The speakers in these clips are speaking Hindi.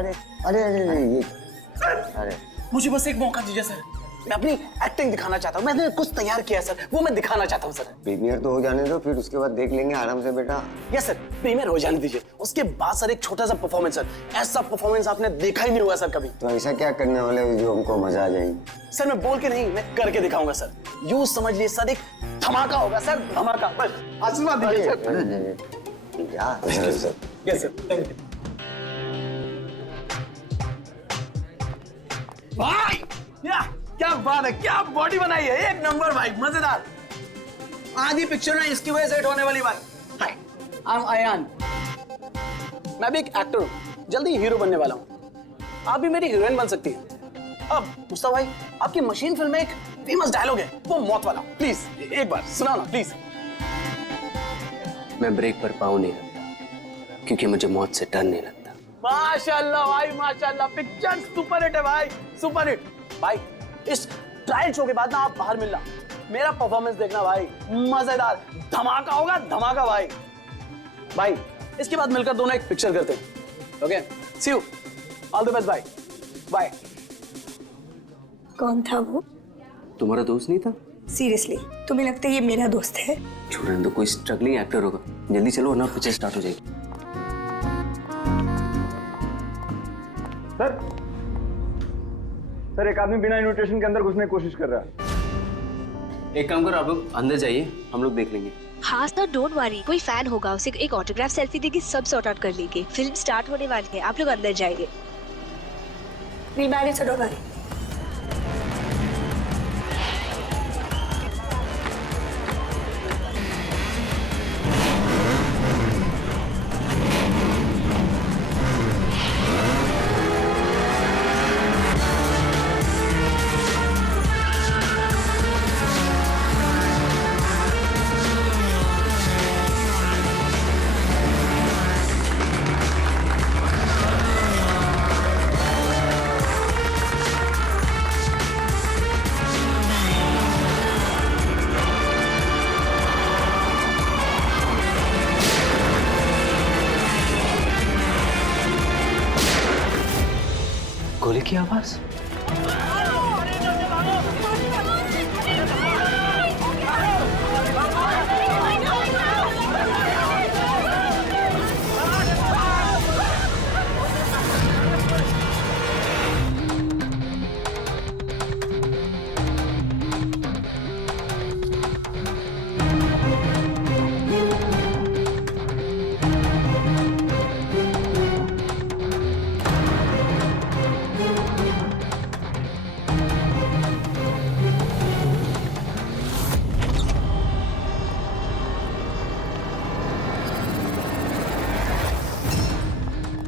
अरे अरे अरे ये अरे मुझे बस एक मौका दीजिए सर, मैं अपनी एक्टिंग दिखाना चाहता हूँ। मैंने कुछ तैयार किया सर, वो मैं दिखाना चाहता हूँ सर। प्रीमियर तो हो जाने दो, फिर उसके बाद देख लेंगे आराम से बेटा। यस सर, प्रीमियर हो जाने दीजिए, उसके बाद सर एक छोटा सा परफॉर्मेंस सर। ऐसा परफॉर्मेंस आपने देखा ही नहीं हुआ सर कभी। तो ऐसा क्या करने वाले हो जो हमको मजा आ जाएगी? सर मैं बोल के नहीं, मैं करके दिखाऊंगा सर। यूं समझिए सर, एक धमाका होगा सर, धमाका। बस आशीर्वाद दीजिए sir. Yes sir, thank you भाई। क्या बात है, क्या बॉडी बनाई है, एक नंबर भाई, मजेदार। आधी पिक्चर में इसकी वजह से हिट होने वाली बात। हाय, आई एम अयान, मैं भी एक एक्टर हूँ, जल्दी हीरो बनने वाला हूँ। आप भी मेरी हीरोइन बन सकती हैं। अब मुस्तफा भाई, आपकी मशीन फिल्म में एक फेमस डायलॉग है, वो मौत वाला। प्लीज एक बार सुना ना प्लीज। मैं ब्रेक पर पाँव नहीं रखता क्योंकि मुझे मौत से डर नहीं लगता। माशाल्लाह भाई माशाल्लाह, पिक्चर सुपर हिट है भाई, सुपर हिट। भाई इस ट्रायल शो के बाद ना आप बाहर मिलना, मेरा परफॉर्मेंस देखना भाई, मजेदार धमाका होगा, धमाका भाई। भाई इसके बाद मिलकर दोनों एक पिक्चर करते हैं। Okay, see you, all the best, bye bye. कौन था वो? तुम्हारा दोस्त नहीं था? सीरियसली तुम्हें लगता है ये मेरा दोस्त है? छोड़ने दो, कोई स्ट्रगलिंग एक्टर होगा। जल्दी चलो वरना पिक्चर स्टार्ट हो जाएगी। सर एक आदमी बिना इन्विटेशन के अंदर घुसने की कोशिश कर रहा है। एक काम करो, आप लोग अंदर जाइए, हम लोग देख लेंगे। हाँ सर, डोंट वरी, कोई फैन होगा, उसे एक ऑटोग्राफ सेल्फी देगी, सब सॉर्ट आउट कर लेंगे। फिल्म स्टार्ट होने वाली है, आप लोग अंदर जाइए। We marriage, so don't worry. गोली की आवाज।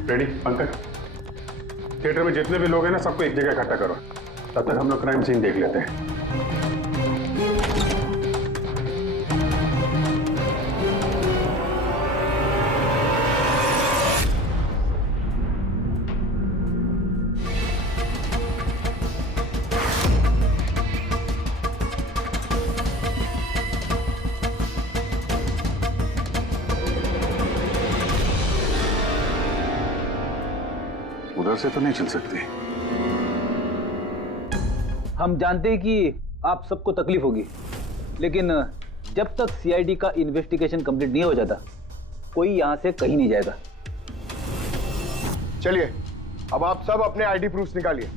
रेडी पंकज, थिएटर में जितने भी लोग हैं ना, सबको एक जगह इकट्ठा करो। तब तक हम लोग क्राइम सीन देख लेते हैं। उधर से तो नहीं चल सकती। हम जानते हैं कि आप सबको तकलीफ होगी, लेकिन जब तक सीआईडी का इन्वेस्टिगेशन कंप्लीट नहीं हो जाता, कोई यहां से कहीं नहीं जाएगा। चलिए अब आप सब अपने आईडी प्रूफ्स निकालिए।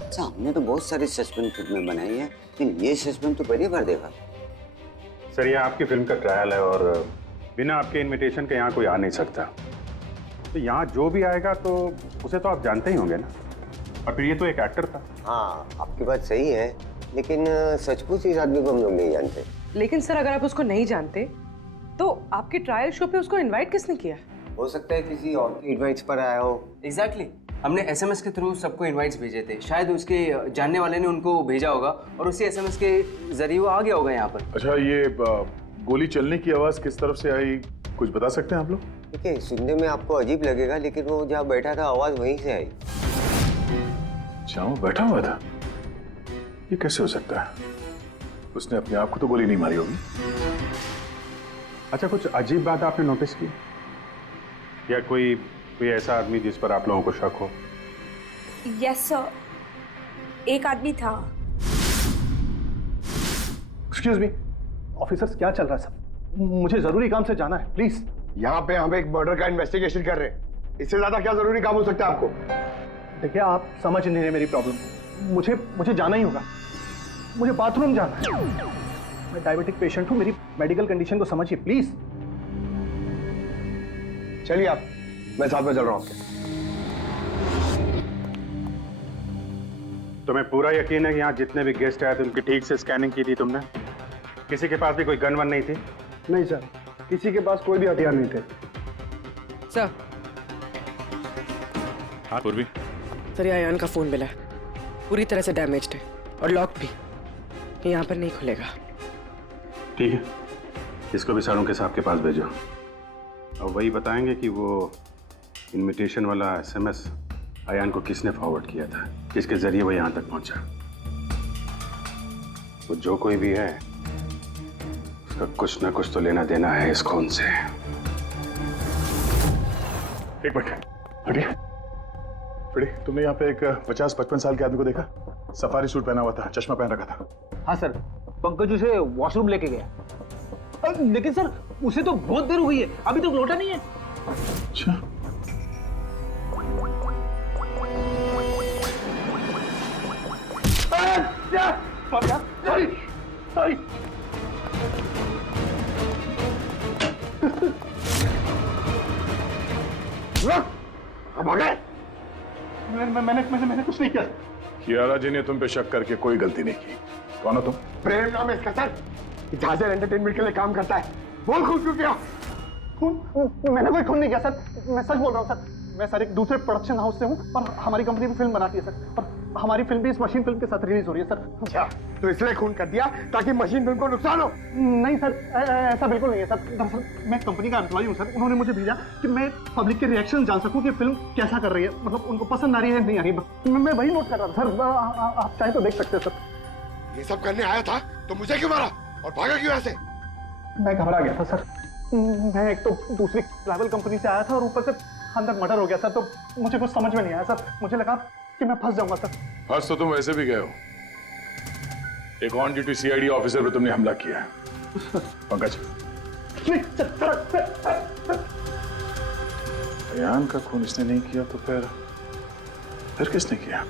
अच्छा, हमने तो बहुत सारी सस्पेंस फिल्में बनाई है, लेकिन ये सस्पेंस तो पहली बार देखा। सर ये आपकी फिल्म का ट्रायल है और बिना आपके इनविटेशन के यहाँ कोई आ नहीं सकता, तो यहाँ जो भी आएगा तो उसे तो आप जानते ही होंगे ना, और फिर ये तो एक एक्टर था। हाँ, आपकी बात सही है, लेकिन सचमुच इस आदमी को हम लोग नहीं जानते। लेकिन सर अगर आप उसको नहीं जानते तो आपके ट्रायल शो पे उसको इनवाइट किसने किया? हो सकता है किसी और के इनवाइट्स पर आया हो। एग्जैक्टली हमने एसएमएस के थ्रू सबको इनवाइट्स भेजे थे, शायद उसके जानने वाले ने उनको भेजा होगा और उसी एसएमएस के जरिए वो आ गया होगा यहाँ पर। अच्छा, ये गोली चलने की आवाज किस तरफ से आई, कुछ बता सकते हैं आप लोग? देखिए, सुनने में आपको अजीब लगेगा, लेकिन वो जहाँ बैठा था आवाज वहीं से आई। जहाँ वो बैठा हुआ था? ये कैसे हो सकता है? उसने अपने आप को तो गोली नहीं मारी होगी। अच्छा, कुछ अजीब बात आपने नोटिस की, या कोई ऐसा आदमी जिस पर आप लोगों को शक हो? यस सर, एक आदमी था। एक्सक्यूज मी ऑफिसर्स, क्या चल रहा है सब? मुझे जरूरी काम से जाना है, प्लीज। यहाँ पे हम एक मर्डर का इन्वेस्टिगेशन कर रहे हैं, इससे ज्यादा क्या जरूरी काम हो सकता है आपको? देखिए, आप समझ नहीं रहे मेरी प्रॉब्लम। मुझे जाना ही होगा, मुझे बाथरूम जाना है। मैं डायबिटिक पेशेंट हूँ, मेरी मेडिकल कंडीशन को समझिए प्लीज। चलिए आप, मैं साथ में चल रहा हूँ आपके। तुम्हें पूरा यकीन है कि यहाँ जितने भी गेस्ट आए थे उनकी ठीक से स्कैनिंग की थी तुमने? किसी के पास भी कोई गन वन नहीं थी? नहीं सर, किसी के पास कोई भी हथियार नहीं थे। सर। हाँ पूर्वी। सर, अयान का फोन मिला है, पूरी तरह से डैमेज्ड है और लॉक भी, यहाँ पर नहीं खुलेगा। ठीक है, इसको भी सारों के साहब के पास भेजो और वही बताएंगे कि वो इनविटेशन वाला एसएमएस अयान को किसने फॉरवर्ड किया था, किसके जरिए वो यहाँ तक पहुंचा। वो जो कोई भी है उसका कुछ ना कुछ तो लेना देना है इस खून से। एक मिनट हटिए। फ्रेडी, तुमने यहाँ पे एक 50-55 साल के आदमी को देखा? सफारी सूट पहना हुआ था, चश्मा पहन रखा था। हाँ सर, पंकज उसे वॉशरूम लेके गया। लेकिन सर, उसे तो बहुत देर हो गई है, अभी तक लौटा नहीं है। अच्छा, सॉरी। अब आ गए? मैंने कुछ नहीं किया। कियारा जी ने तुम पे शक करके कोई गलती नहीं की। कौन हो तुम? प्रेम नाम है इसका सर, जहाजर एंटरटेनमेंट के लिए काम करता है। बोल खून क्यों किया? खून? मैंने कोई खून नहीं किया सर, मैं सच बोल रहा हूँ सर। मैं सर एक दूसरे प्रोडक्शन हाउस से हूँ और हमारी कंपनी भी फिल्म बनाती है सर, और हमारी फिल्म भी इस मशीन फिल्म के साथ रिलीज हो रही है सर। अच्छा, तो इसलिए खून कर दिया ताकि मशीन फिल्म को नुकसान हो? नहीं सर, ऐसा बिल्कुल नहीं है सर। दरअसल मैं कंपनी का एम्प्लॉय हूँ सर, उन्होंने मुझे भेजा कि मैं पब्लिक के रिएक्शन जान सकूँ कि फिल्म कैसा कर रही है, मतलब उनको पसंद आ रही है नहीं आ रही है। मैं वही नोट कर रहा था सर, आप चाहे तो देख सकते हैं सर। ये सब करने आया था तो मुझे क्यों मारा और भागा क्यों ऐसे? मैं घबरा गया था सर, मैं एक तो दूसरी ट्रैवल कंपनी से आया था और ऊपर से अंदर मर्डर हो गया सर, तो मुझे कुछ समझ में नहीं आया सर। मुझे लगा कि मैं फंस जाऊंगा सर। फंस तो तुम वैसे भी गए हो, एक ऑन ड्यूटी सीआईडी ऑफिसर पे तुमने हमला किया है। पंकज, नहीं सर। अयान का खून इसने नहीं किया तो फिर किसने किया?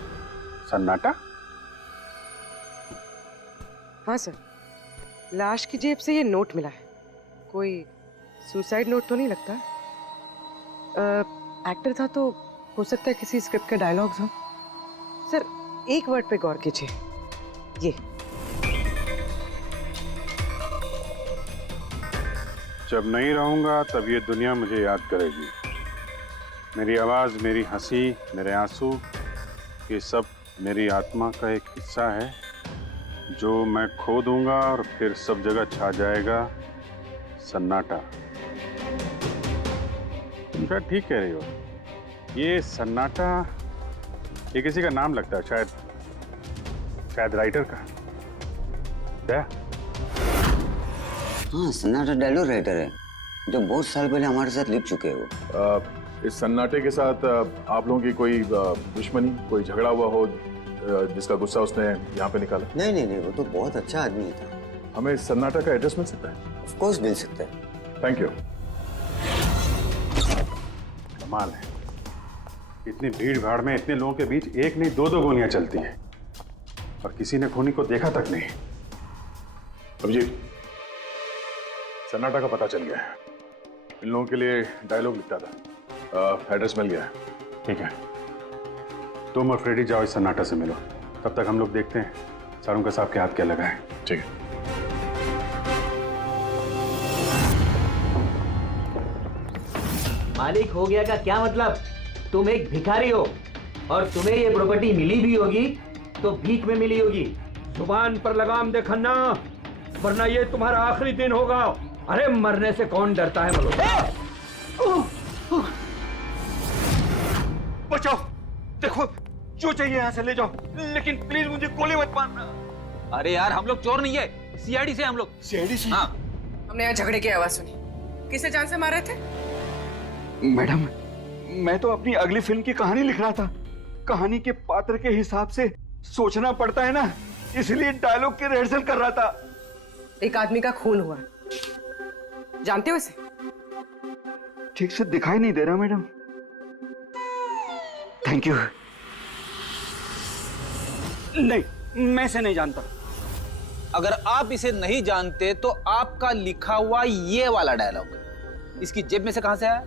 सन्नाटा? हाँ सर, लाश की जेब से ये नोट मिला है, कोई सुसाइड नोट तो नहीं लगता। एक्टर था तो हो सकता है किसी स्क्रिप्ट के डायलॉग्स हो। सर, एक वर्ड पे गौर कीजिए, ये जब नहीं रहूंगा तब ये दुनिया मुझे याद करेगी। मेरी आवाज, मेरी हंसी, मेरे आंसू, ये सब मेरी आत्मा का एक हिस्सा है जो मैं खो दूंगा और फिर सब जगह छा जाएगा सन्नाटा। तुम शायद ठीक कह रही हो, ये सन्नाटा ये किसी का नाम लगता है, शायद राइटर का। क्या? हाँ, सन्नाटा डायलॉग राइटर है जो बहुत साल पहले हमारे साथ लिख चुके हो। इस सन्नाटे के साथ आप लोगों की कोई दुश्मनी, कोई झगड़ा हुआ हो जिसका गुस्सा उसने यहाँ पे निकाला? नहीं, वो तो बहुत अच्छा आदमी था। हमें इस सन्नाटा का एड्रेस मिल सकता है? ऑफ कोर्स मिल सकता है। Thank you. कमाल है, इतनी भीड़ भाड़ में इतने लोगों के बीच एक नहीं दो गोलियां चलती हैं और किसी ने खूनी को देखा तक नहीं। अभिजीत, सन्नाटा का पता चल गया है, इन लोगों के लिए डायलॉग लिखता था। एड्रेस मिल गया है। ठीक है, तुम और फ्रेडी जाओ इस सन्नाटा से मिलो, तब तक हम लोग देखते हैं सारुंका साहब के हाथ क्या लगा है। ठीक है। मालिक हो गया का क्या मतलब? तुम एक भिखारी हो और तुम्हें ये प्रॉपर्टी मिली भी होगी तो भीख में मिली होगी। जुबान पर लगाम दे खन्ना, वरना ये तुम्हारा आखिरी दिन होगा। अरे मरने से कौन डरता है मलो? बचाओ, देखो जो चाहिए यहाँ से ले जाओ, लेकिन प्लीज मुझे गोली मत मारना। अरे यार हम लोग चोर नहीं है, सीआईडी से हम लोग। सीआईडी से? हाँ। हमने यहाँ झगड़े की आवाज सुनी। किसे जान से मार रहे थे? मैडम, मैं तो अपनी अगली फिल्म की कहानी लिख रहा था। कहानी के पात्र के हिसाब से सोचना पड़ता है ना, इसलिए डायलॉग की रिहर्सल कर रहा था। एक आदमी का खून हुआ, जानते हो इसे? ठीक से दिखाई नहीं दे रहा मैडम। Thank you. नहीं, मैं इसे नहीं जानता। अगर आप इसे नहीं जानते तो आपका लिखा हुआ ये वाला डायलॉग इसकी जेब में से कहां से आया?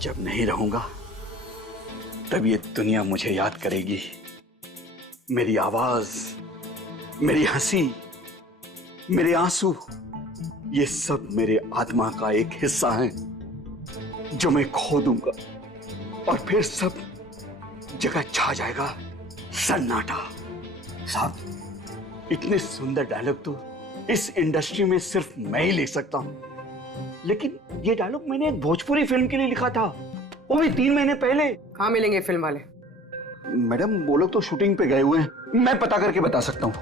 जब नहीं रहूंगा तब ये दुनिया मुझे याद करेगी। मेरी आवाज, मेरी हंसी, मेरे आंसू, ये सब मेरे आत्मा का एक हिस्सा है जो मैं खो दूंगा और फिर सब जगह छा जाएगा सन्नाटा। साहब, इतने सुंदर डायलॉग तो इस इंडस्ट्री में सिर्फ मैं ही लिख सकता हूं, लेकिन ये डायलॉग मैंने एक भोजपुरी फिल्म के लिए लिखा था, वो भी 3 महीने पहले। कहाँ मिलेंगे फिल्म वाले? मैडम वो लोग तो शूटिंग पे गए हुए हैं, मैं पता करके बता सकता हूँ।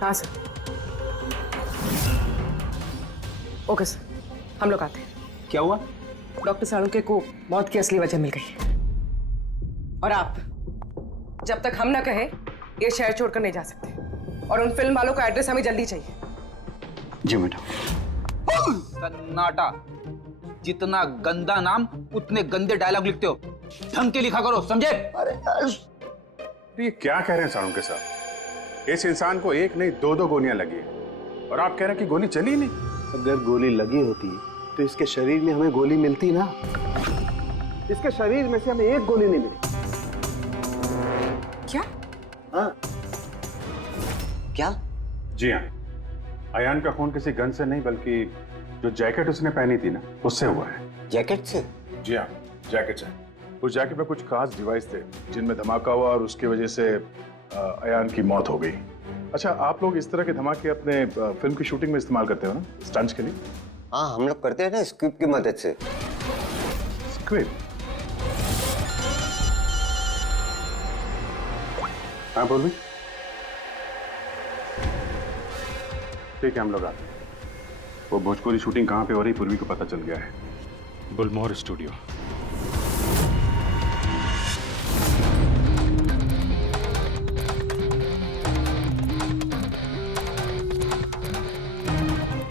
हाँ सर। ओके सर, हम लोग आते हैं। क्या हुआ? डॉक्टर सालुंके को मौत की असली वजह मिल गई है और आप जब तक हम ना कहें ये शहर छोड़कर नहीं जा सकते, और उन फिल्म वालों का एड्रेस हमें जल्दी चाहिए। जी मैडम। सन्नाटा, जितना गंदा नाम उतने गंदे डायलॉग लिखते हो, ढंग के लिखा करो, समझे? अरे ये क्या कह रहे हैं सारुंके साहब? इस इंसान को 1 नहीं 2 गोलियां लगी है और आप कह रहे हैं कि गोली चली नहीं। अगर गोली लगी होती तो इसके शरीर में हमें गोली मिलती ना। इसके शरीर में से हमें 1 गोली नहीं मिली। क्या? हाँ। क्या? जी हाँ, अयान का खून किसी गन से नहीं बल्कि जो जैकेट उसने पहनी थी ना उससे हुआ है। जैकेट से? जी हाँ, जैकेट से। उस जैकेट में कुछ खास डिवाइस थे जिनमें धमाका हुआ और उसकी वजह से अयान की मौत हो गई। अच्छा, आप लोग इस तरह के धमाके अपने फिल्म की शूटिंग में इस्तेमाल करते हो ना, स्टंट्स के लिए? हाँ, हम लोग करते हैं ना स्क्रिप्ट की मदद से। स्क्रिप्ट? हाँ बोल भी। ठीक है, हम लोग आते हैं। वो भोजपुरी शूटिंग कहाँ पे हो रही पूर्वी को पता चल गया है, बुलमोहर स्टूडियो।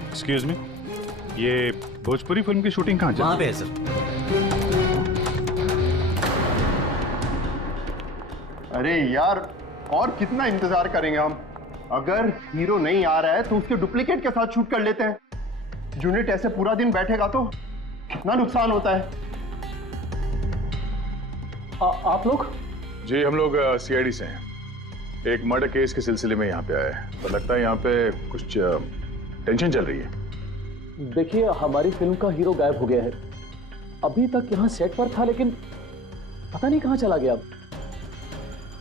एक्सक्यूज मी, ये भोजपुरी फिल्म की शूटिंग कहाँ चल रही है? वहां पे है सर। अरे यार, और कितना इंतजार करेंगे हम? अगर हीरो नहीं आ रहा है तो उसके डुप्लीकेट के साथ शूट कर लेते हैं। यूनिट ऐसे पूरा दिन बैठेगा तो कितना नुकसान होता है। आप लोग? जी, हम लोग सीआईडी से हैं। एक मर्डर केस के सिलसिले में यहाँ पे आए हैं, तो लगता है यहाँ पे कुछ टेंशन चल रही है। देखिए, हमारी फिल्म का हीरो गायब हो गया है। अभी तक यहाँ सेट पर था, लेकिन पता नहीं कहाँ चला गया।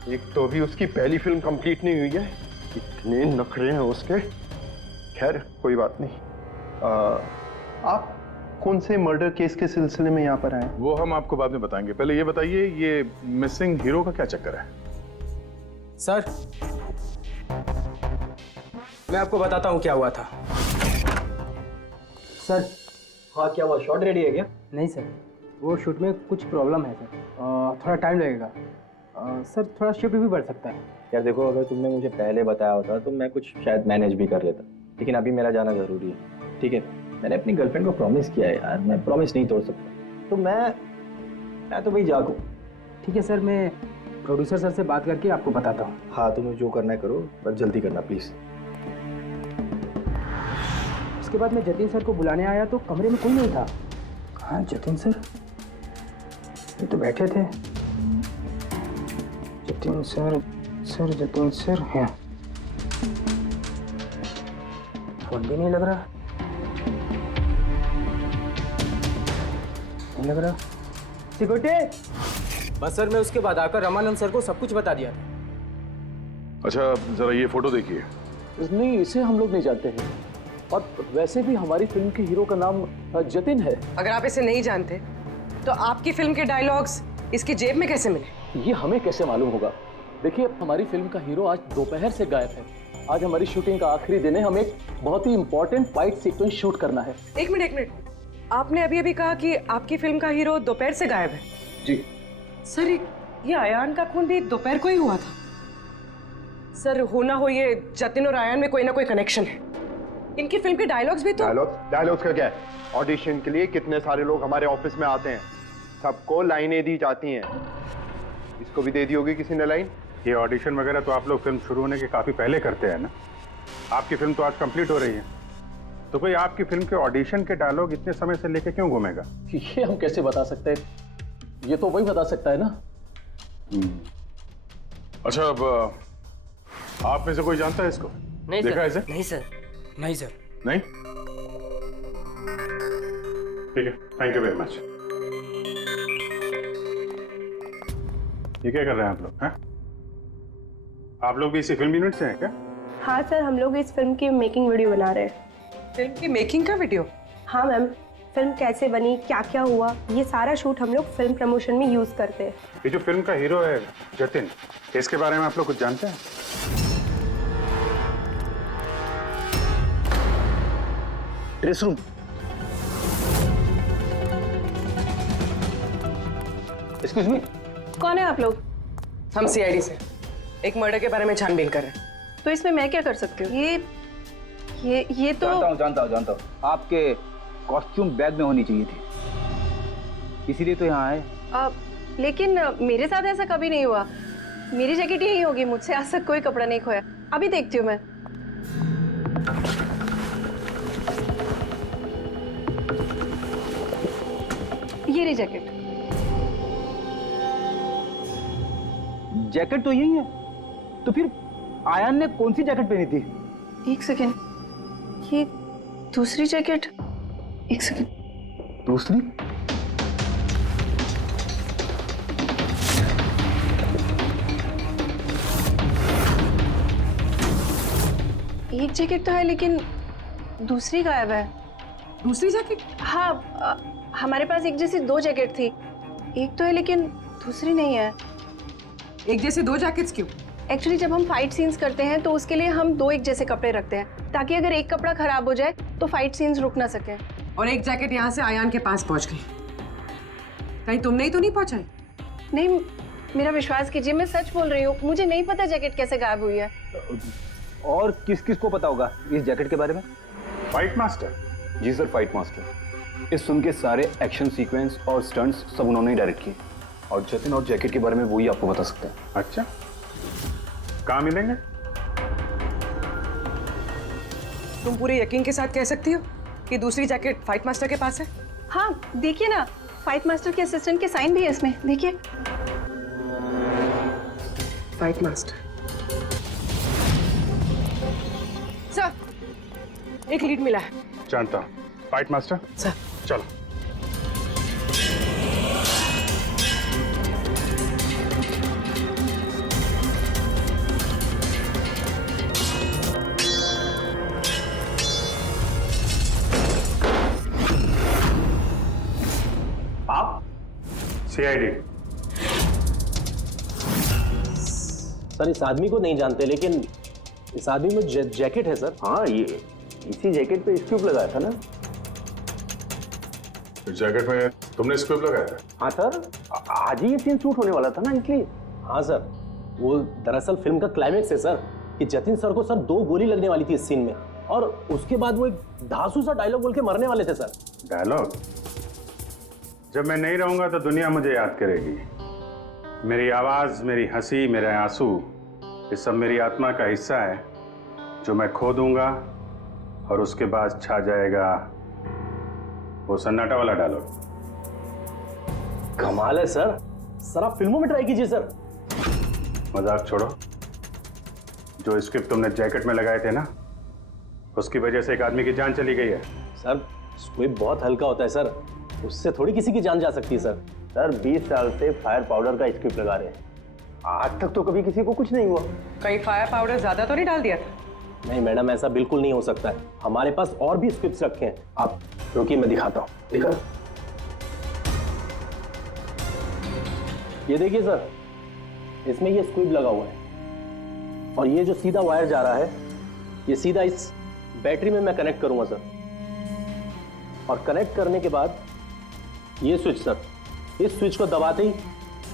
एक तो अभी उसकी पहली फिल्म कंप्लीट नहीं हुई है, इतने नखरे हैं उसके। खैर कोई बात नहीं। आप कौन से मर्डर केस के सिलसिले में यहाँ पर आए? वो हम आपको बाद में बताएंगे, पहले ये बताइए ये मिसिंग हीरो का क्या चक्कर है? सर, मैं आपको बताता हूँ क्या हुआ था। सर, हाँ क्या हुआ? शॉट रेडी है क्या? नहीं सर, वो शूट में कुछ प्रॉब्लम है सर, थोड़ा टाइम लगेगा। सर, थोड़ा शिफ्ट भी बढ़ सकता है। यार देखो, अगर तुमने मुझे पहले बताया होता तो मैं कुछ शायद मैनेज भी कर लेता, लेकिन अभी मेरा जाना जरूरी है। ठीक है, मैंने अपनी गर्लफ्रेंड को प्रॉमिस किया है यार, मैं प्रॉमिस नहीं तोड़ सकता, तो मैं तो भाई जागू। ठीक है सर, मैं प्रोड्यूसर सर से बात करके आपको बताता हूँ। हाँ, तुम्हें जो करना है करो, बस जल्दी करना प्लीज। उसके बाद मैं जतिन सर को बुलाने आया तो कमरे में कोई नहीं था। हाँ जतिन सर, ये तो बैठे थे। जतिन सर हैं। फोन भी नहीं लग रहा, नहीं लग रहा। सिक्योरिटी। बस सर, मैं उसके बाद आकर रमानंद सर को सब कुछ बता दिया था। अच्छा जरा ये फोटो देखिए। नहीं, इसे हम लोग नहीं जानते हैं, और वैसे भी हमारी फिल्म के हीरो का नाम जतिन है। अगर आप इसे नहीं जानते तो आपकी फिल्म के डायलॉग्स इसकी जेब में कैसे मिले? ये हमें कैसे मालूम होगा? देखिए, हमारी फिल्म का हीरो आज दोपहर से गायब है। आज हमारी शूटिंग का आखिरी दिन है, हमें एक बहुत ही इंपॉर्टेंट फाइट सीक्वेंस शूट करना है। एक मिनट, आपने अभी कहा कि आपकी फिल्म का हीरो दोपहर से गायब है। जी सर, ये आयान का खून भी दोपहर को ही हुआ था। सर, हो ना हो ये जतिन और आयान में कोई ना कोई कनेक्शन है। इनकी फिल्म के डायलॉग्स भी तो। डायलॉग्स का क्या है? ऑडिशन के लिए कितने सारे लोग हमारे ऑफिस में आते हैं, सबको लाइनें दी जाती हैं। इसको भी दे दी होगी किसी ने लाइन। ये ऑडिशन वगैरह तो आप लोग फिल्म शुरू होने के काफ़ी पहले करते हैं ना। आपकी फिल्म तो आज कंप्लीट हो रही है, तो कोई आपकी फिल्म के ऑडिशन के डायलॉग इतने समय से लेके क्यों घूमेगा? ये हम कैसे बता सकते हैं? ये तो वही बता सकता है ना। अच्छा, अब आप में से कोई जानता है इसको? नहीं देखा सर। इसे? नहीं सर। नहीं सर। नहीं? ठीक है, थैंक यू वेरी मच। ये क्या कर रहे हैं आप लोग? हैं? आप लोग भी इसी फिल्म यूनिट से हैं क्या? हाँ सर, हम लोग इस फिल्म की मेकिंग वीडियो बना रहे हैं। फिल्म की मेकिंग का वीडियो? हाँ मैम, फिल्म कैसे बनी, क्या क्या हुआ, ये सारा शूट हम लोग फिल्म प्रमोशन में यूज करते हैं। ये जो फिल्म का हीरो है जतिन, इसके बारे में आप लोग कुछ जानते हैं? Dress room. एक्सक्यूज मी, कौन है आप लोग? हम सीआईडी से एक मर्डर के बारे में छानबीन कर रहे हैं। तो इसमें मैं क्या कर सकती हूँ? ये तो जानता हूँ। आपके कॉस्ट्यूम बैग में होनी चाहिए थी, इसीलिए तो यहाँ आए। लेकिन मेरे साथ ऐसा कभी नहीं हुआ। मेरी जैकेट यही होगी, मुझसे आज तक कोई कपड़ा नहीं खोया। अभी देखती हूँ मैं। ये रही जैकेट। जैकेट तो यही है, तो फिर आयान ने कौन सी जैकेट पहनी थी? एक सेकेंड, ये दूसरी जैकेट। एक सेकेंड, दूसरी? एक जैकेट तो है लेकिन दूसरी गायब है। दूसरी जैकेट? हाँ, हमारे पास एक जैसी दो जैकेट थी। एक तो है लेकिन दूसरी नहीं है। एक जैसी दो जैकेट्स क्यों? एक्चुअली जब हम फाइट सीन्स करते हैं तो उसके लिए हम दो एक जैसे कपड़े रखते हैं, ताकि अगर एक कपड़ा खराब हो जाए तो फाइट सीन्स रुक ना सके। और एक जैकेट यहाँ से आयान के पास पहुँच गई, कहीं तुमने ही तो नहीं पहुँचाई? नहीं, मेरा विश्वास कीजिए, मैं सच बोल रही हूँ। मुझे नहीं पता जैकेट कैसे गायब हुई है। और किस किस को पता होगा इस जैकेट के बारे में? Fight master? जी सर, फाइट मास्टर। इस फिल्म के सारे एक्शन सीक्वेंस और स्टंट्स सब उन्होंने ही डायरेक्ट किए, और जतिन और जैकेट के बारे में वही आपको बता सकते हैं। अच्छा, कहाँ मिलेंगे? तुम पूरे यकीन के साथ कह सकती हो कि दूसरी जैकेट फाइट मास्टर के पास है? हाँ, देखिए ना, फाइट मास्टर के असिस्टेंट के साइन भी है इसमें, देखिए। Fight master. सर, एक लीड मिला है। जानता हूँ। Fight master? सर। चलो। आप? सीआईडी। सर, इस आदमी को नहीं जानते, लेकिन इस आदमी में जैकेट है सर। हाँ, ये इसी जैकेट पे स्क्यूब लगाया था ना। इस जैकेट में तुमने स्क्यूब लगाया था? हाँ सर, आज ही ये सीन शूट होने वाला था ना, इसलिए। हाँ सर, वो दरअसल फिल्म का क्लाइमेक्स है सर, कि जतिन सर को सर 2 गोली लगने वाली थी इस सीन में, और उसके बाद वो एक धांसू सा डायलॉग बोल के मरने वाले थे सर। डायलॉग? जब मैं नहीं रहूंगा तो दुनिया मुझे याद करेगी। मेरी आवाज, मेरी हंसी, मेरे आंसू, ये सब मेरी आत्मा का हिस्सा है जो मैं खो दूंगा और उसके बाद छा जाएगा वो सन्नाटा वाला डायलॉग। कमाल है सर। सर आप फिल्मों में ट्राई कीजिए सर। मजाक छोड़ो, जो स्क्रिप्ट तुमने जैकेट में लगाए थे ना, उसकी वजह से एक आदमी की जान चली गई है। सर स्क्विब बहुत हल्का होता है सर, उससे थोड़ी किसी की जान जा सकती है सर। सर 20 साल से फायर पाउडर का स्क्रिप्ट लगा रहे हैं, आज तक तो कभी किसी को कुछ नहीं हुआ। कहीं फायर पाउडर ज्यादा तो नहीं डाल दिया था? नहीं मैडम, ऐसा बिल्कुल नहीं हो सकता है। हमारे पास और भी स्क्रिप्ट्स रखे हैं। आप रुकिए, मैं दिखाता हूँ। देखो ये देखिए सर, इसमें ये स्क्विब लगा हुआ है और ये जो सीधा वायर जा रहा है ये सीधा इस बैटरी में मैं कनेक्ट करूंगा सर। और कनेक्ट करने के बाद ये स्विच सर, इस स्विच को दबाते ही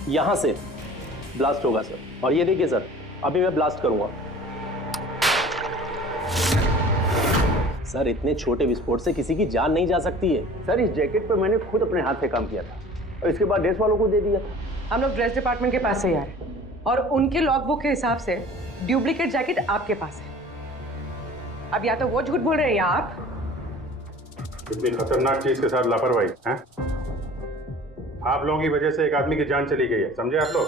यहां से ब्लास्ट होगा सर। और ये देखिए सर, अभी मैं ब्लास्ट करूंगा सर। इतने छोटे विस्फोट से किसी की जान नहीं जा सकती है सर। इस जैकेट पर मैंने खुद अपने हाथ से काम किया था और इसके बाद ड्रेस वालों को दे दिया था। हम लोग ड्रेस डिपार्टमेंट के पास से ही आ रहे हैं और उनके लॉग बुक के हिसाब से डुप्लीकेट जैकेट आपके पास है। अब या तो वो झूठ बोल रहे हैं या आप। इतनी खतरनाक चीज के साथ लापरवाही है? आप लोगों की वजह से एक आदमी की जान चली गई है, समझे आप लोग?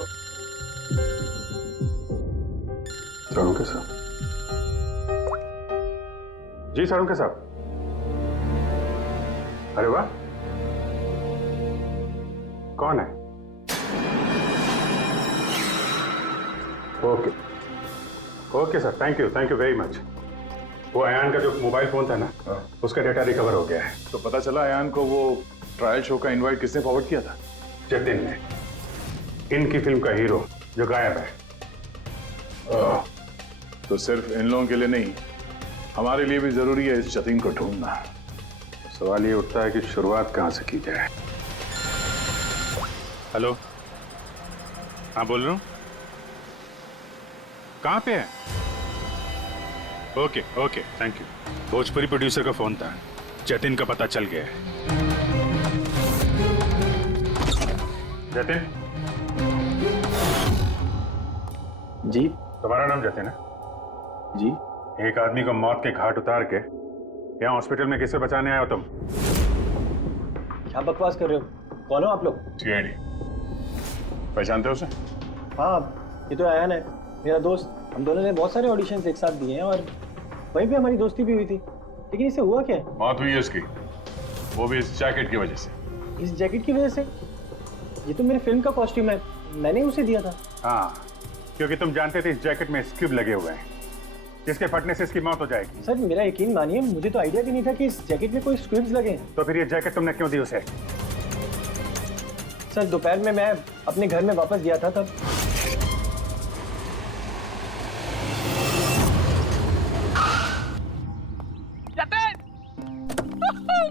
सारुण साहब जी, सारुण साहब। अरे वाह, कौन है? Okay okay sir, thank you very much. वो अयान का जो मोबाइल फोन था ना, उसका डेटा रिकवर हो गया है। तो पता चला अयान को वो ट्रायल शो का इनवाइट किसने फॉरवर्ड किया था? जतिन ने, इनकी फिल्म का हीरो जो गायब है। तो सिर्फ इन लोगों के लिए नहीं, हमारे लिए भी जरूरी है इस जतिन को ढूंढना। सवाल ये उठता है कि शुरुआत कहां से की जाए। हेलो, हाँ बोल रहा हूँ। कहाँ पे है? Okay okay, thank you. Bhojpuri producer का फोन था, जतिन का पता चल गया है। जतिन जी, तुम्हारा नाम जतिन है? जी। एक आदमी को मौत के घाट उतार के यहाँ हॉस्पिटल में किससे बचाने आए हो तुम? क्या बकवास कर रहे हो? कौन हो आप लोग? सीआईडी। पहचानते हो उसे? हाँ, ये तो अयान है, मेरा दोस्त। हम दोनों ने बहुत सारे ऑडिशंस एक साथ दिए हैं और वहीं पे हमारी दोस्ती भी हुई थी। लेकिन इसे हुआ क्या है? मौत हुई है उसकी, वो भी इस जैकेट की वजह से। इस जैकेट की वजह से? ये तो मेरी फिल्म का कॉस्ट्यूम है, मैंने उसे दिया था। हाँ, क्योंकि तुम जानते थे इस जैकेट में स्क्यूब लगे हुए हैं, जिसके फटने से इसकी मौत हो जाएगी। सर मेरा यकीन मानिए, मुझे तो आइडिया भी नहीं था कि इस जैकेट में कोई स्क्विब्स लगे हैं। तो फिर ये जैकेट तुमने क्यों दी उसे? सर दोपहर में मैं अपने घर में वापस गया था, तब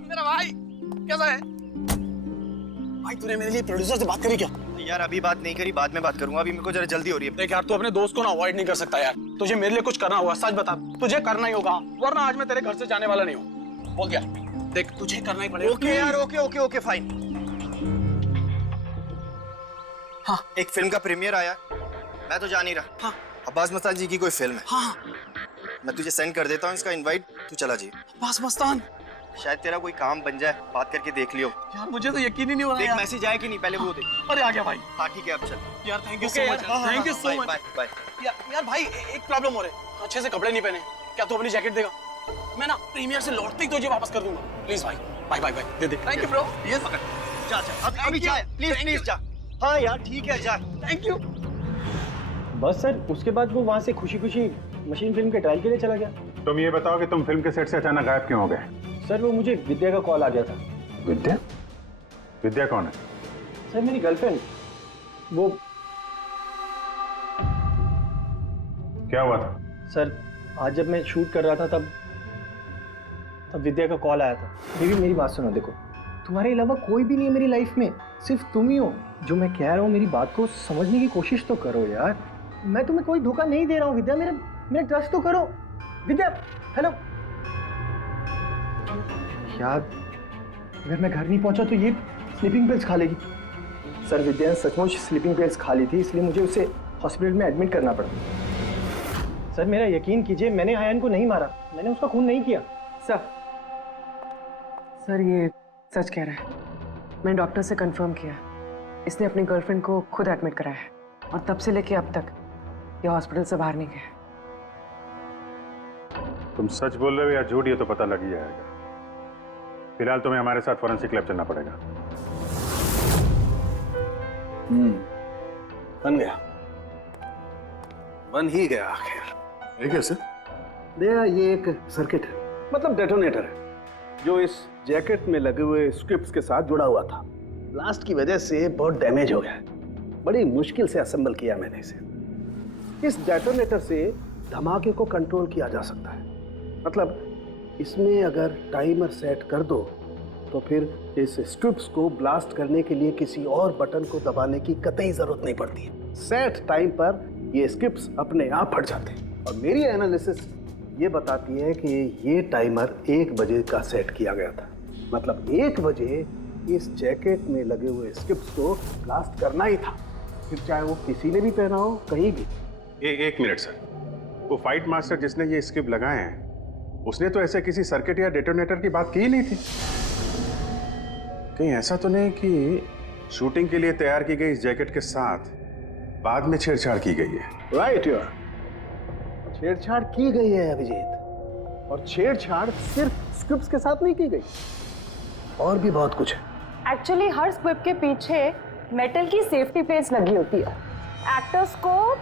मेरा भाई कैसा है? भाई तूने मेरे लिए प्रोड्यूसर से बात करी क्या? यार अभी बात नहीं करी, बाद में बात करूंगा। अभी मेरे को जरा जल्दी हो रही है। देख यार, तू अपने दोस्त को ना अवॉइड नहीं कर सकता यार। तुझे मेरे लिए कुछ करना होगा, सच बता। तुझे करना ही होगा, वरना आज मैं तेरे घर से जाने वाला नहीं हूँ। बोल दिया, देख तुझे करना ही पड़ेगा। ओके यार, ओके ओके ओके फाइन। हाँ, एक फिल्म का प्रीमियर आया, मैं तो जा नहीं रहा। हाँ, अब्बास मस्तान जी की कोई फिल्म है। हाँ, मैं तुझे सेंड कर देता हूँ इसका इनवाइट, तू चला जी। अब्बास मस्तान, शायद तेरा कोई काम बन जाए, बात करके देख लियो। यार मुझे तो यकीन ही नहीं हो रहा। देख मैसेज आया कि नहीं, पहले वो देख। अरे आ गया भाई। हाँ ठीक है, अब चल। यार thank you so much, thank you so much. Bye bye. यार भाई एक प्रॉब्लम हो रही है, अच्छे से कपड़े नहीं पहने। क्या तू अपनी जैकेट देगा? मैं ना प्रीमियर से लौटते ही तुझे वापस कर दूंगा। प्लीज भाई, बाय बाय बाय, दे दे। Thank you bro. यस पकड़, जा जा अभी जा, प्लीज प्लीज जा। हाँ यार ठीक है, जा। Thank you. बस सर, उसके बाद वो वहाँ से खुशी खुशी मशीन फिल्म के ट्रायल के लिए चला गया। तुम ये बताओ कि तुम फिल्म के सेट से अचानक गायब क्यों हो गए? सर वो मुझे विद्या का कॉल आ गया था। विद्या? विद्या कौन है? सर मेरी गर्लफ्रेंड। वो क्या हुआ था? सर आज जब मैं शूट कर रहा था तब विद्या का कॉल आया था। बेबी मेरी बात सुनो, देखो तुम्हारे अलावा कोई भी नहीं है मेरी लाइफ में, सिर्फ तुम ही हो। जो मैं कह रहा हूँ मेरी बात को समझने की कोशिश तो करो यार। मैं तुम्हें कोई धोखा नहीं दे रहा हूँ विद्या, मेरा ट्रस्ट तो करो। विद्या हेलो। यार अगर मैं घर नहीं पहुंचा तो ये स्लीपिंग पिल्स खा लेगी। सर विद्या ने सचमुच स्लीपिंग पिल्स खा ली थी, इसलिए मुझे उसे हॉस्पिटल में एडमिट करना पड़ा। सर मेरा यकीन कीजिए, मैंने आयन को नहीं मारा, मैंने उसका खून नहीं किया। सर ये सच कह रहा है। मैंने डॉक्टर से कंफर्म किया, इसने अपनी गर्लफ्रेंड को खुद एडमिट कराया है और तब से लेके अब तक ये हॉस्पिटल से बाहर नहीं गया। तुम सच बोल रहे हो या झूठ, ये तो पता लग ही जाएगा। फिलहाल तुम्हें हमारे साथ फॉरेंसिक लैब चलना पड़ेगा। बन ही गया आखिर। ये कैसे? ये एक सर्किट है, मतलब डेटोनेटर है, जो इस जैकेट में लगे हुए स्ट्रिप्स के साथ जुड़ा हुआ था। ब्लास्ट की वजह से बहुत डैमेज हो गया है। बड़ी मुश्किल से असेंबल किया मैंने इसे। इस डेटोनेटर से धमाके को कंट्रोल किया जा सकता है। मतलब इसमें अगर टाइमर सेट कर दो तो फिर इस स्ट्रिप्स को ब्लास्ट करने के लिए किसी और बटन को दबाने की कतई जरूरत नहीं पड़ती है। सेट टाइम पर ये स्ट्रिप्स अपने आप फट जाते हैं। और मेरी एनालिसिस ये बताती है कि ये टाइमर 1 बजे का सेट किया गया था। मतलब 1 बजे इस जैकेट में लगे हुए स्ट्रिप्स को ब्लास्ट करना ही था, फिर चाहे वो किसी ने भी पहना हो, कहीं भी। एक मिनट सर, वो फाइट मास्टर जिसने ये स्क्रिप्ट लगाए हैं, उसने तो ऐसे किसी सर्किट या डेटोनेटर की बात की ही नहीं थी। कहीं ऐसा तो नहीं कि शूटिंग के लिए तैयार की गई इस जैकेट के साथ बाद में छेड़छाड़ की गई है? राइट यार, छेड़छाड़ की गई है अभिजीत, और छेड़छाड़ सिर्फ स्क्रिप्ट्स के साथ नहीं की गई, और भी बहुत कुछ है। एक्चुअली हर स्क्रिप्ट के पीछे मेटल की सेफ्टी प्लेट्स लगी होती है, एक्टर्स को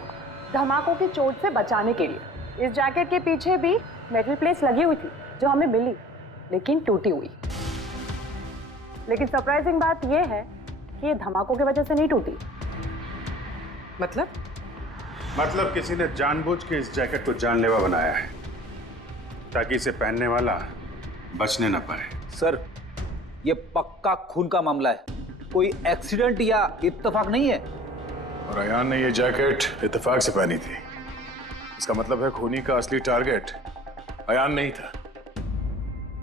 धमाकों की चोट से बचाने के लिए। इस जैकेट के पीछे भी मेटल प्लेट्स लगी हुई थी, जो हमें मिली लेकिन टूटी हुई। लेकिन सरप्राइजिंग बात यह है कि ये धमाकों की वजह से नहीं टूटी। मतलब किसी ने जानबूझ के इस जैकेट को जानलेवा बनाया है ताकि इसे पहनने वाला बचने न पाए। सर, ये पक्का खून का मामला है, कोई एक्सीडेंट या इत्तेफाक नहीं है। और अयान ने ये जैकेट इत्तेफाक से पहनी थी। इसका मतलब है खूनी का असली टारगेट अयान नहीं था,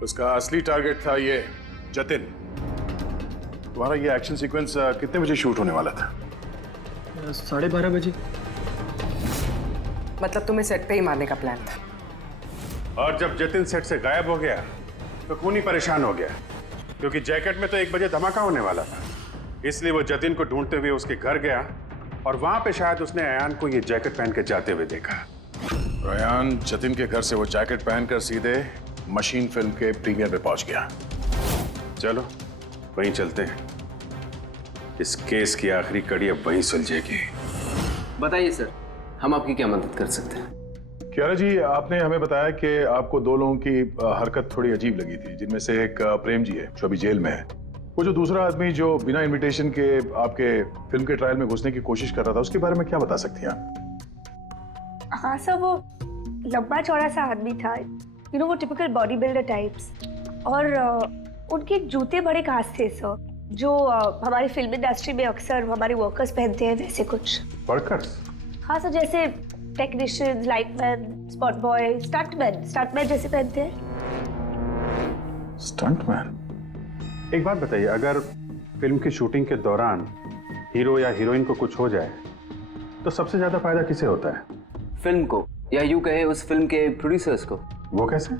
उसका असली टारगेट था ये जतिन। तुम्हारा ये एक्शन सीक्वेंस कितने बजे शूट होने वाला था? 12:30 बजे। मतलब तुम्हें सेट पे ही मारने का प्लान था? और जब जतिन सेट से गायब हो गया तो खूनी परेशान हो गया, क्योंकि जैकेट में तो 1 बजे धमाका होने वाला था। इसलिए वो जतिन को ढूंढते हुए उसके घर गया और वहां पे शायद उसने अयान को ये जैकेट पहन के जाते हुए देखा। अयान जतिन के घर से वो जैकेट पहनकर सीधे मशीन फिल्म के प्रीमियर में पहुंच गया। चलो वहीं चलते हैं, इस केस की आखिरी कड़ी अब वहीं सुलझेगी। बताइए सर, हम आपकी क्या मदद कर सकते हैं? कियारा जी, आपने हमें बताया कि आपको 2 लोगों की हरकत थोड़ी अजीब लगी थी, जिनमें से एक प्रेम जी है जो अभी जेल में है। वो जो दूसरा आदमी जो बिना इनविटेशन के आपके फिल्म के ट्रायल में घुसने की कोशिश कर रहा था, उसके बारे में क्या बता सकती हैं आप? हाँ सर, वो लंबा चौड़ा सा आदमी था, वो टिपिकल बॉडी बिल्डर टाइप्स। और उनके जूते बड़े खास थे सर, जो हमारी फिल्म इंडस्ट्री में अक्सर हमारे वर्कर्स पहनते हैं, वैसे कुछ। वर्कर्स? हाँ सर, जैसे technician, lightman, spot boy, stuntman जैसे पहनते हैं। स्टंटमैन? एक बात बताइए, अगर फिल्म की शूटिंग के दौरान हीरो या हीरोइन को कुछ हो जाए तो सबसे ज्यादा फायदा किसे होता है? फिल्म को, या यूं कहे उस फिल्म के प्रोड्यूसर्स को। वो कैसे?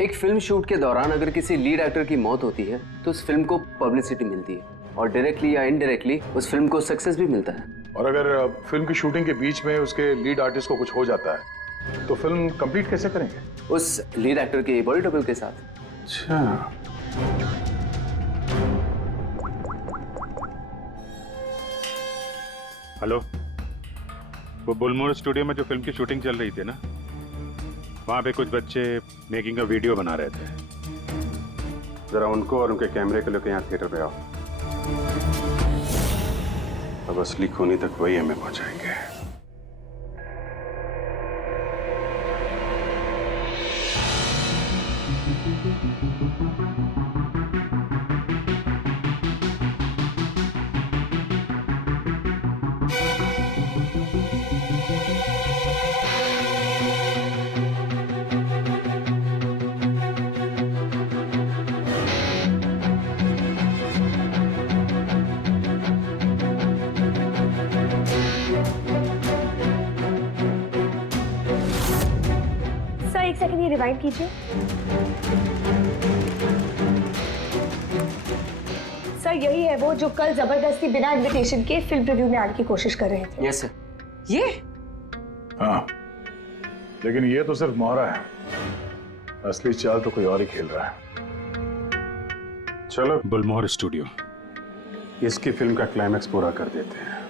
एक फिल्म शूट के दौरान अगर किसी लीड एक्टर की मौत होती है तो उस फिल्म को पब्लिसिटी मिलती है और डायरेक्टली या इनडायरेक्टली उस फिल्म को सक्सेस भी मिलता है। और अगर फिल्म की शूटिंग के बीच में उसके लीड आर्टिस्ट को कुछ हो जाता है तो फिल्म कंप्लीट कैसे करेंगे? उस लीड एक्टर के बॉडी डबल के साथ। अच्छा, हेलो, वो बुलमोर स्टूडियो में जो फिल्म की शूटिंग चल रही थी ना, वहाँ पे कुछ बच्चे मेकिंग का वीडियो बना रहे थे। जरा उनको और उनके कैमरे को लेकर यहाँ थिएटर पे आओ। अब असली खूनी तक वही हमें पहुँचाएंगे। रिवाइंड कीजिए। सर यही है वो जो कल जबरदस्ती बिना इनविटेशन के फिल्म रिव्यू में आने की कोशिश कर रहे थे। Yes sir. ये हाँ, लेकिन ये तो सिर्फ मोहरा है, असली चाल तो कोई और ही खेल रहा है। चलो गुलमोहर स्टूडियो, इसकी फिल्म का क्लाइमैक्स पूरा कर देते हैं।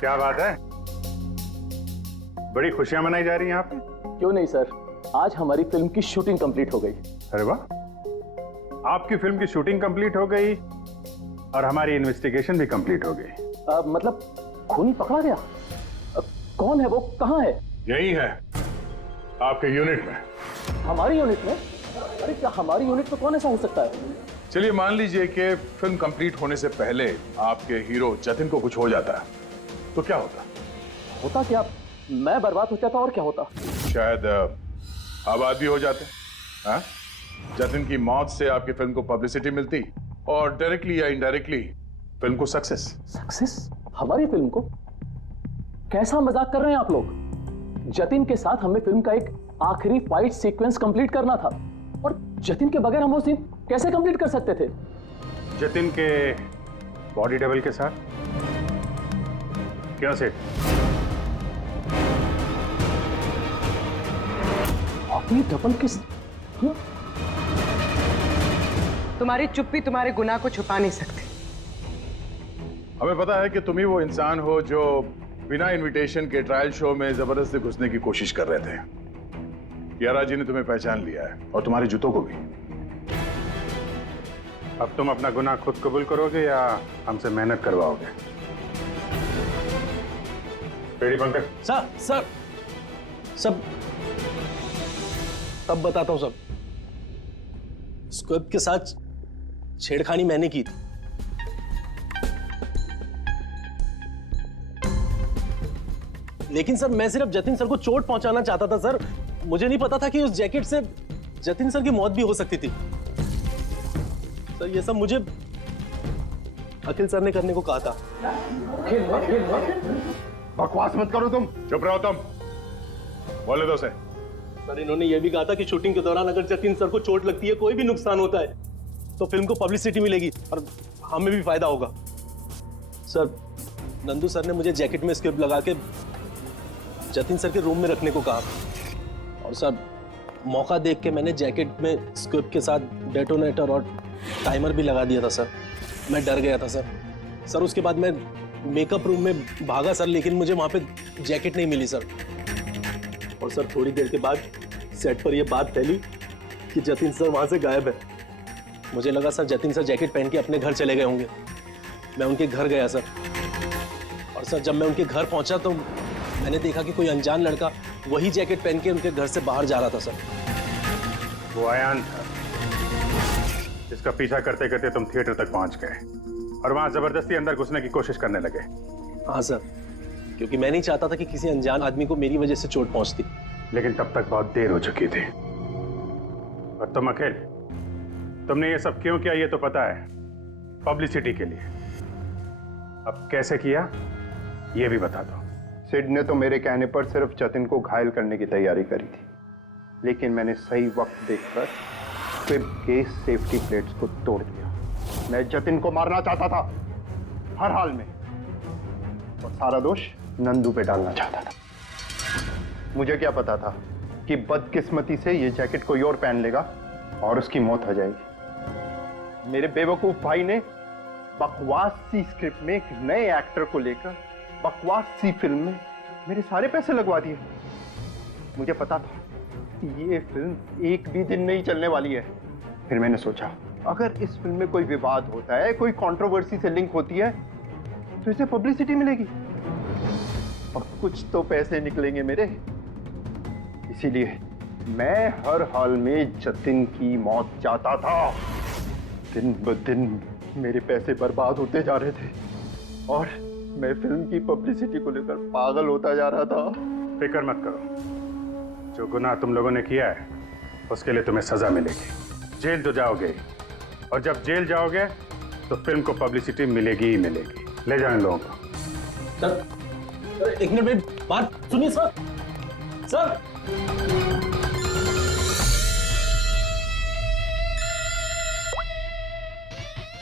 क्या बात है, बड़ी खुशियां मनाई जा रही हैं यहाँ पे? क्यों नहीं सर, आज हमारी फिल्म की शूटिंग कंप्लीट हो गई। अरे वाह, आपकी फिल्म की शूटिंग कंप्लीट हो गई और हमारी इन्वेस्टिगेशन भी कंप्लीट हो गई। मतलब खूनी पकड़ा गया? कौन है वो, कहाँ है? यही है आपके यूनिट में। हमारी यूनिट में? अरे क्या हमारी यूनिट में कौन ऐसा हो सकता है? चलिए मान लीजिए कि फिल्म कंप्लीट होने से पहले आपके हीरो जतिन को कुछ हो जाता है, तो क्या होता? होता क्या? मैं बर्बाद हो जाता और क्या होता? शायद आबाद भी हो जाते। हाँ? जतिन की मौत से आपकी फिल्म को पब्लिसिटी मिलती और डायरेक्टली या इनडायरेक्टली फिल्म को सक्सेस। सक्सेस? हमारी फिल्म को? कैसा मजाक कर रहे हैं आप लोग? जतिन के साथ हमें फिल्म का एक आखिरी फाइट सीक्वेंस कंप्लीट करना था और जतिन के बगैर हम वो सीन कैसे कंप्लीट कर सकते थे? जतिन के बॉडी डबल के साथ? क्या सेठ? बॉडी डबल किस? तुम्हारी चुप्पी तुम्हारे गुनाह को छुपा नहीं सकती। हमें पता है कि तुम ही वो इंसान हो जो बिना इनविटेशन के ट्रायल शो में जबरदस्ती घुसने की कोशिश कर रहे थे। यारा जी ने तुम्हें पहचान लिया है और तुम्हारे जूतों को भी। अब तुम अपना गुनाह खुद कबूल करोगे या हमसे मेहनत करवाओगे? पेड़ी पंकज। सर सब तब बताता हूं। सब स्क्रिप्ट के साथ छेड़खानी मैंने की थी। लेकिन सर मैं सिर्फ जतिन सर को चोट पहुंचाना चाहता था सर। मुझे नहीं पता था कि उस जैकेट से जतिन सर की मौत भी हो सकती थी। सर ये सब मुझे अखिल सर ने करने को कहा था। बकवास मत करो तुम। चुप रहो तुम। बोले दो से। सर इन्होंने ये भी कहा था कि शूटिंग के दौरान अगर जतिन सर को चोट लगती है, कोई भी नुकसान होता है, तो फिल्म को पब्लिसिटी मिलेगी और हमें भी फायदा होगा। सर नंदू सर ने मुझे जैकेट में स्क्रिप्ट लगा के जतिन सर के रूम में रखने को कहा और सर मौका देख के मैंने जैकेट में स्क्रिप्ट के साथ डेटोनेटर और टाइमर भी लगा दिया था सर। मैं डर गया था सर। उसके बाद मैं मेकअप रूम में भागा सर, लेकिन मुझे वहां पे जैकेट नहीं मिली सर। और सर थोड़ी देर के बाद सेट पर यह बात फैली कि जतिन सर वहां से गायब है। मुझे लगा सर जतिन सर जैकेट पहन के अपने घर चले गए होंगे। मैं उनके घर गया सर और सर जब मैं उनके घर पहुंचा तो मैंने देखा कि कोई अनजान लड़का वही जैकेट पहन के उनके घर से बाहर जा रहा था सर। वो अयान था जिसका पीछा करते करते तुम थिएटर तक पहुंच गए और वहां जबरदस्ती अंदर घुसने की कोशिश करने लगे। हाँ सर, क्योंकि मैं नहीं चाहता था कि किसी अनजान आदमी को मेरी वजह से चोट पहुंचती। लेकिन तब तक बहुत देर हो चुकी थी। और तुम अखिल, तुमने ये सब क्यों किया ये तो पता है, पब्लिसिटी के लिए। अब कैसे किया ये भी बता दो। सिड ने तो मेरे कहने पर सिर्फ जतिन को घायल करने की तैयारी करी थी, लेकिन मैंने सही वक्त देखकर फिर के सेफ्टी प्लेट्स को तोड़ दिया। मैं जतिन को मारना चाहता था हर हाल में, और सारा दोष नंदू पे डालना चाहता था। मुझे क्या पता था कि बदकिस्मती से ये जैकेट कोई और पहन लेगा और उसकी मौत हो जाएगी। मेरे बेवकूफ भाई ने बकवास सी स्क्रिप्ट में एक नए एक्टर को लेकर बकवास सी फिल्म में मेरे सारे पैसे लगवा दिए। मुझे पता था कि ये फिल्म एक भी दिन नहीं चलने वाली है। फिर मैंने सोचा अगर इस फिल्म में कोई विवाद होता है, कोई कंट्रोवर्सी से लिंक होती है, तो इसे पब्लिसिटी मिलेगी और कुछ तो पैसे निकलेंगे मेरे। इसीलिए मैं हर हाल में जतिन की मौत चाहता था। दिन ब दिन मेरे पैसे बर्बाद होते जा रहे थे और मैं फिल्म की पब्लिसिटी को लेकर पागल होता जा रहा था। फिक्र मत करो, जो गुनाह तुम लोगों ने किया है उसके लिए तुम्हें सजा मिलेगी। जेल तो जाओगे, और जब जेल जाओगे तो फिल्म को पब्लिसिटी मिलेगी ही मिलेगी। ले जाओ इन लोगों को। सर एक मिनट मेरी बात सुनिए सर। सर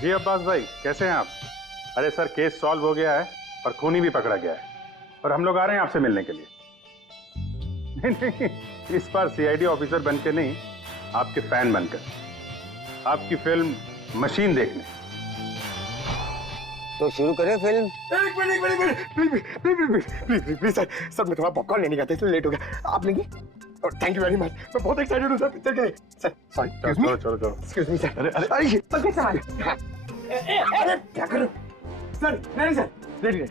जी अब्बास भाई, कैसे हैं आप? अरे सर, केस सॉल्व हो गया है और खूनी भी पकड़ा गया है और हम लोग आ रहे हैं आपसे मिलने के लिए। नहीं, इस बार सीआईडी ऑफिसर बनके नहीं, आपके फैन बनकर, आपकी फिल्म मशीन देखने। तो शुरू करें फिल्म? एक मिनट प्लीज सर मैं थोड़ा पॉपकॉर्न लेने गया था इसलिए लेट हो गया। आप लेंगे? थैंक यू वेरी मच, मैं बहुत एक्साइटेड हूँ सर पिक्चर के लिए। सर सॉरी, चलो एक्सक्यूज मी सर। अरे अरे क्या करूँ सर? नहीं सर, रेडी।